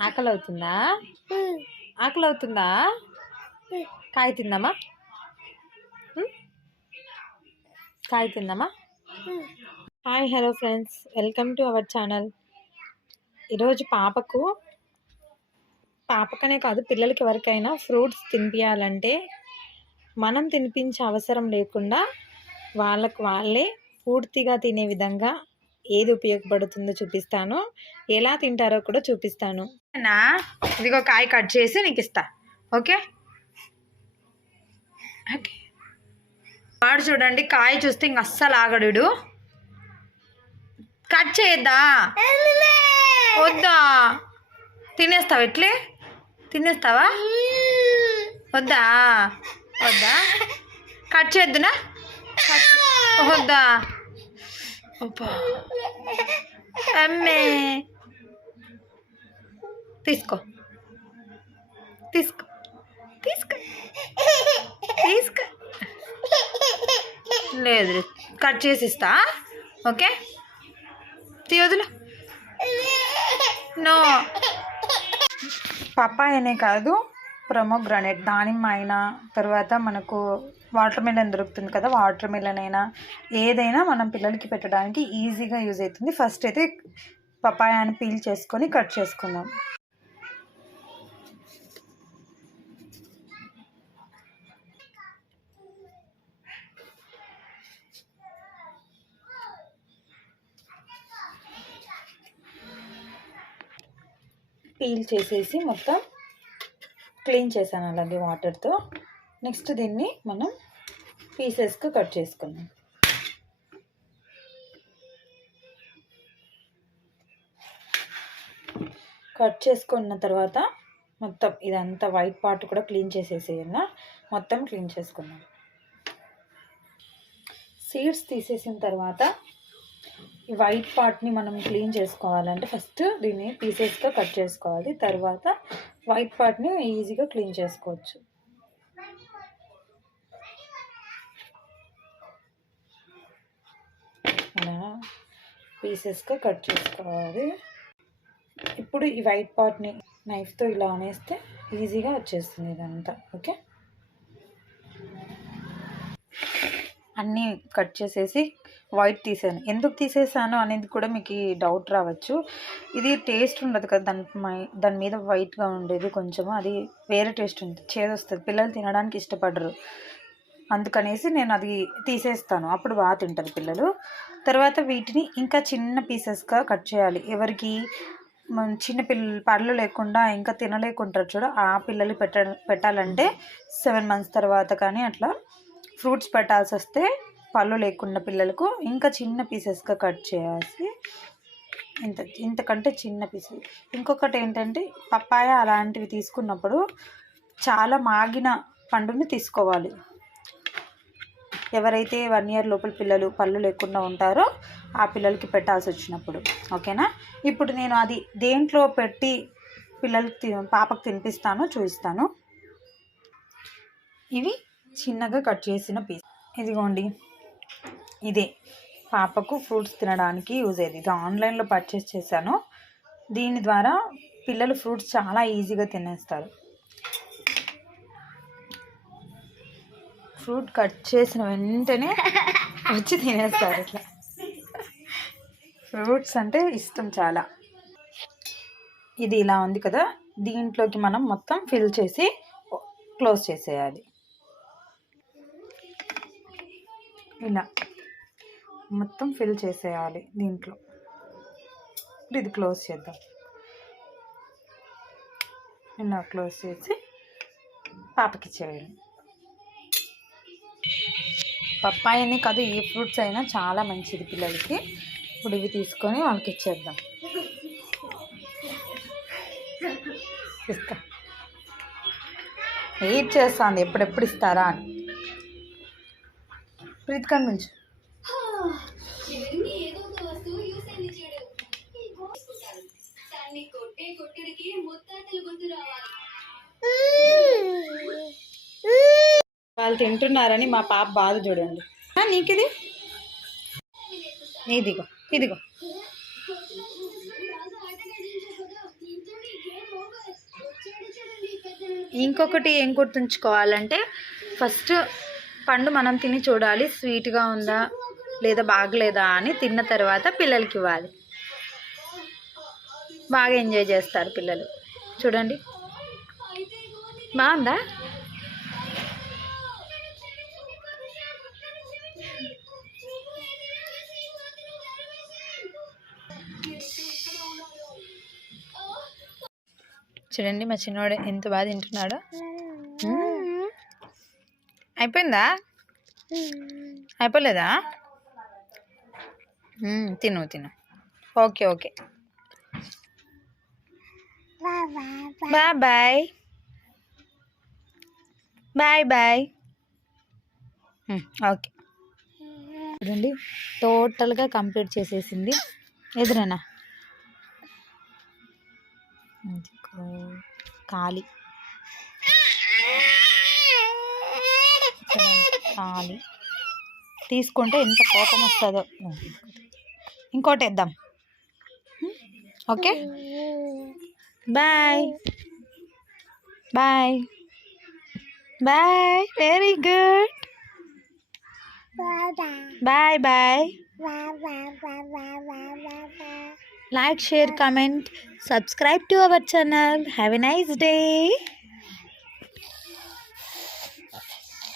ఆకలి అవుతుందా ఆకలి అవుతుందా కాయ తిందామా? కాయ తిందామా hi hello friends. Welcome to our channel. ఈరోజు పాపకు పాపకనే కాదు పిల్లలకి ఎవరికైనా ఫ్రూట్స్ తినిపించాలంటే మనం తినిపించే అవసరం లేకుండా వాళ్ళకు వాళ్ళే పూర్తిగా తినే విధంగా ఏది ఉపయోగపడుతుందో చూపిస్తాను. ఎలా తింటారో కూడా చూపిస్తాను. నా ఇదిగో కాయ కట్ చేసి నీకు ఇస్తా. ఓకే? ఓకే. వాడు చూడండి కాయ చూస్తే ఇంక అస్సలు ఆగడు కట్ చేయద్దా? వద్దా? తినేస్తావా ఎట్లే తినేస్తావా? వద్దా? వద్దా? కట్ చేద్దునా కట్ వద్దా? అబ్బా. అమ్మే. తీసుకో. తీసుకో. తీసుకో. తీసుకో. లేదు కట్ చేసి ఇస్తా ఓకే తీయదులు నో. పప్పాయనే కాదు ప్రొమోగ్రానైట్ దానిమ్మ అయినా తర్వాత మనకు వాటర్ మిలన్ దొరుకుతుంది కదా వాటర్ మిలన్ అయినా ఏదైనా మనం పిల్లలకి పెట్టడానికి ఈజీగా యూజ్ అవుతుంది. ఫస్ట్ అయితే పపాయాని పీల్ చేసుకొని కట్ చేసుకుందాం. పీల్ చేసేసి మొత్తం క్లీన్ చేశాను అలాగే వాటర్తో. నెక్స్ట్ దీన్ని మనం పీసెస్కు కట్ చేసుకుందాం. కట్ చేసుకున్న తర్వాత మొత్తం ఇదంతా వైట్ పార్ట్ కూడా క్లీన్ చేసేసేయాల. మొత్తం క్లీన్ చేసుకుందాం. సీడ్స్ తీసేసిన తర్వాత ఈ వైట్ పార్ట్ని మనం క్లీన్ చేసుకోవాలంటే ఫస్ట్ దీన్ని పీసెస్గా కట్ చేసుకోవాలి. తర్వాత వైట్ పార్ట్ని ఈజీగా క్లీన్ చేసుకోవచ్చు. ఇలా పీసెస్గా కట్ చేసుకోవాలి. ఇప్పుడు ఈ వైట్ పార్ట్ని నైఫ్తో ఇలా అనేస్తే ఈజీగా వచ్చేస్తుంది ఇదంతా. ఓకే అన్నీ కట్ చేసేసి వైట్ తీసాను ఎందుకు తీసేసాను అనేది కూడా మీకు డౌట్ రావచ్చు. ఇది టేస్ట్ ఉండదు కదా దాని మై- దాని మీద వైట్గా ఉండేది కొంచెం అది వేరే టేస్ట్ ఉంటుంది. చేదొస్తుంది. పిల్లలు తినడానికి ఇష్టపడరు. అందుకనేసి నేను అది తీసేస్తాను. అప్పుడు బాగా తింటారు పిల్లలు. తర్వాత వీటిని ఇంకా చిన్న పీసెస్గా కట్ చేయాలి. ఎవరికి చిన్న పిల్ల పళ్ళు లేకుండా ఇంకా తినలేకుంటారు చూడ. ఆ పిల్లలు పెట్ట పెట్టాలంటే సెవెన్ మంత్స్ తర్వాత కానీ అట్లా ఫ్రూట్స్ పెట్టాల్సి వస్తే పళ్ళు లేకుండా పిల్లలకు ఇంకా చిన్న పీసెస్గా కట్ చేయాల్సి ఇంత ఇంతకంటే చిన్న పీసెస్. ఇంకొకటి ఏంటంటే పప్పాయ అలాంటివి తీసుకున్నప్పుడు చాలా మాగిన పండుని తీసుకోవాలి. ఎవరైతే వన్ ఇయర్ లోపల పిల్లలు పళ్ళు లేకుండా ఉంటారో ఆ పిల్లలకి పెట్టాల్సి వచ్చినప్పుడు ఓకేనా? ఇప్పుడు నేను అది దేంట్లో పెట్టి పిల్లలకి తి- పాపకు తినిపిస్తానో చూపిస్తాను. ఇవి చిన్నగా కట్ చేసిన పీస్. ఇదిగోండి. ఇదే. పాపకు ఫ్రూట్స్ తినడానికి యూజ్ అయ్యేది. ఇది ఆన్లైన్లో పర్చేస్ చేశాను. దీని ద్వారా పిల్లలు ఫ్రూట్స్ చాలా ఈజీగా తినేస్తారు. ఫ్రూట్ కట్ చేసిన వెంటనే వచ్చి తినేస్తారు ఇట్లా. ఫ్రూట్స్ అంటే ఇష్టం చాలా. ఇది ఇలా ఉంది కదా దీంట్లోకి మనం మొత్తం ఫిల్ చేసి క్లోజ్ చేసేయాలి. ఇలా మొత్తం ఫిల్ చేసేయాలి దీంట్లో. ఇప్పుడు ఇది క్లోజ్ చేద్దాం. ఇలా క్లోజ్ చేసి పాపకి చేయండి పప్పాయని కాదు ఏ ఫ్రూట్స్ అయినా చాలా మంచిది పిల్లలకి. ఇప్పుడు ఇవి తీసుకొని వాళ్ళకి ఇచ్చేద్దాం. ఇస్తా. వెయిట్ చేస్తాను ఎప్పుడెప్పుడు ఇస్తారా అని. ప్రీతి కనిపించు. కొట్టే కొట్టుడికి ముత్తాతలు గుర్తు రావాలి. వాళ్ళు తింటున్నారని మా పాప బాధ చూడండి. నీకిది? ఇదిగో ఇదిగో. ఇంకొకటి ఏం గుర్తుంచుకోవాలంటే ఫస్ట్ పండు మనం తిని చూడాలి స్వీట్గా ఉందా లేదా బాగలేదా అని తిన్న తర్వాత పిల్లలకి ఇవ్వాలి. బాగా ఎంజాయ్ చేస్తారు పిల్లలు. చూడండి. బాగుందా? చూడండి మా చిన్నవాడు ఎంత బాగా తింటున్నాడో. అయిపోయిందా? అయిపోలేదా? తిను తిను. Okay okay. Bye bye. Bye bye. Okay. చూడండి టోటల్గా కంప్లీట్ చేసేసింది. ఎదురేనా? ఖాళీ. ఖాళీ. తీసుకుంటే ఎంత కోపం వస్తుందో. ఇంకోటి వేద్దాం. Okay? Bye. Bye. Bye. Very good. Bye bye. Like, share, comment, subscribe to our channel. Have a nice day.